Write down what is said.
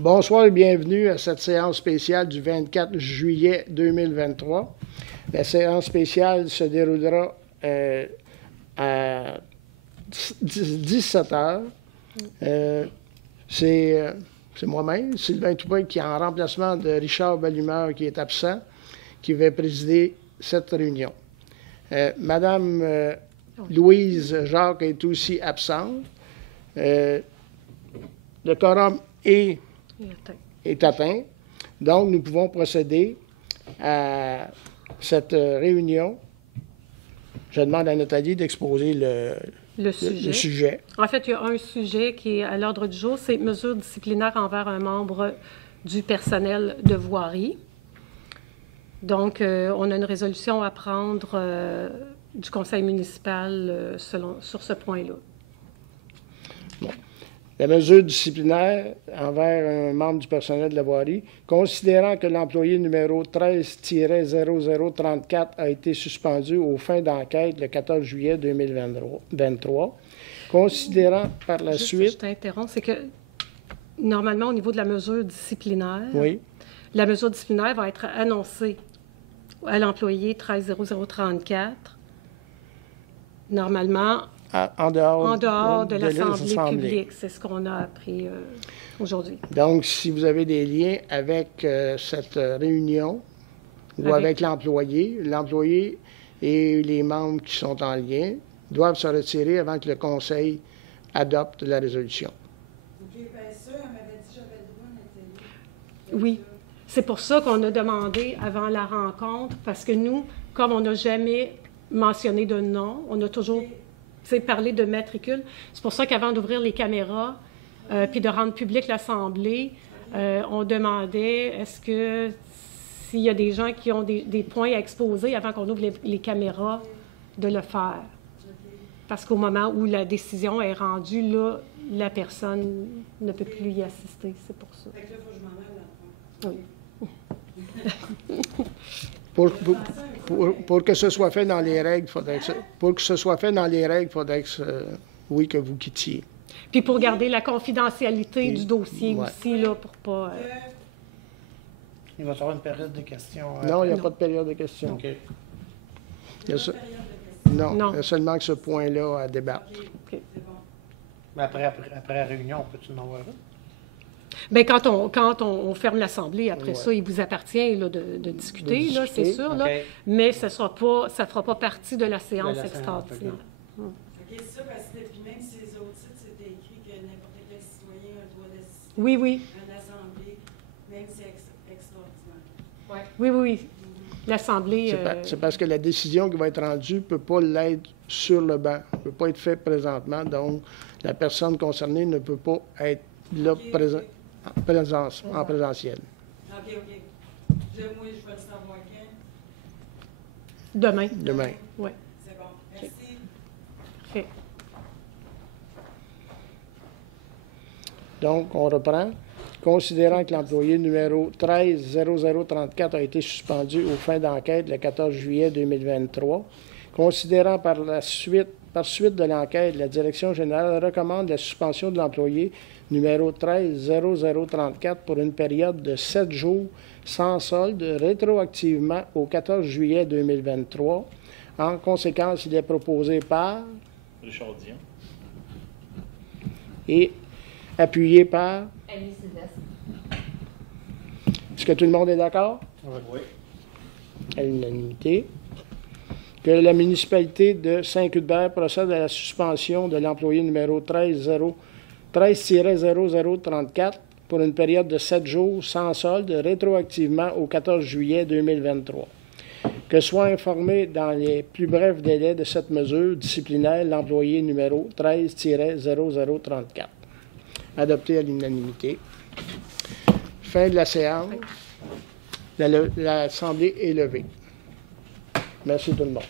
Bonsoir et bienvenue à cette séance spéciale du 24 juillet 2023. La séance spéciale se déroulera à 17 heures. C'est moi-même, Sylvain Toupin, qui est en remplacement de Richard Ballumeur, qui est absent, qui va présider cette réunion. Madame Louise Jacques est aussi absente. Le quorum est atteint. Donc, nous pouvons procéder à cette réunion. Je demande à Nathalie d'exposer le sujet. En fait, il y a un sujet qui est à l'ordre du jour, c'est mesures disciplinaires envers un membre du personnel de voirie. Donc, on a une résolution à prendre du conseil municipal sur ce point-là. Bon. La mesure disciplinaire envers un membre du personnel de la voirie, considérant que l'employé numéro 13-0034 a été suspendu aux fins d'enquête le 14 juillet 2023, considérant par la suite... Je t'interromps, c'est que normalement, au niveau de la mesure disciplinaire, oui. La mesure disciplinaire va être annoncée à l'employé 13-0034, normalement... En dehors de l'Assemblée publique. C'est ce qu'on a appris aujourd'hui. Donc, si vous avez des liens avec cette réunion ou avec l'employé et les membres qui sont en lien doivent se retirer avant que le Conseil adopte la résolution. Oui. C'est pour ça qu'on a demandé avant la rencontre, parce que nous, comme on n'a jamais mentionné de nom, on a toujours... parler de matricule. C'est pour ça qu'avant d'ouvrir les caméras puis de rendre publique l'Assemblée, on demandait est-ce que s'il y a des gens qui ont des points à exposer avant qu'on ouvre les caméras, de le faire. Parce qu'au moment où la décision est rendue, là, la personne ne peut plus y assister. C'est pour ça. Fait que là, il faut que je m'en aille dans le fond. Oui. Pour que ce soit fait dans les règles, oui, que vous quittiez. Puis pour garder la confidentialité du dossier aussi, là, pour pas... Il va y avoir une période de questions. Non, il n'y a pas de période de questions. OK. Il y a seulement que ce point-là à débattre. Okay. Mais après la réunion, on peut-tu en avoir une? Bien, quand on ferme l'Assemblée, après ça, il vous appartient là, de discuter, là, c'est sûr, là, mais ça ne fera pas partie de la séance extraordinaire. OK, c'est ça, parce que puis même si les autres sites, c'était écrit que n'importe quel citoyen a le droit d'assister oui. à une assemblée, même si c'est extraordinaire. Ouais. Oui. L'Assemblée... C'est parce que la décision qui va être rendue ne peut pas l'être sur le banc, ne peut pas être faite présentement, donc la personne concernée ne peut pas être là en présentiel. OK. Moi, je vais le savoir quand? Demain. C'est Oui. bon. Merci. Parfait. Donc, on reprend. Considérant que l'employé numéro 13-0034 a été suspendu aux fins d'enquête le 14 juillet 2023, considérant par suite de l'enquête, la Direction générale recommande la suspension de l'employé numéro 13-0034 pour une période de 7 jours sans solde rétroactivement au 14 juillet 2023. En conséquence, il est proposé par Richard Dion et appuyé par Annie Sylvestre. Est-ce que tout le monde est d'accord? Oui. À l'unanimité. Que la municipalité de Saint-Cuthbert procède à la suspension de l'employé numéro 13-0034 pour une période de 7 jours sans solde rétroactivement au 14 juillet 2023. Que soit informé dans les plus brefs délais de cette mesure disciplinaire l'employé numéro 13-0034. Adopté à l'unanimité. Fin de la séance. L'Assemblée est levée. Merci tout le monde.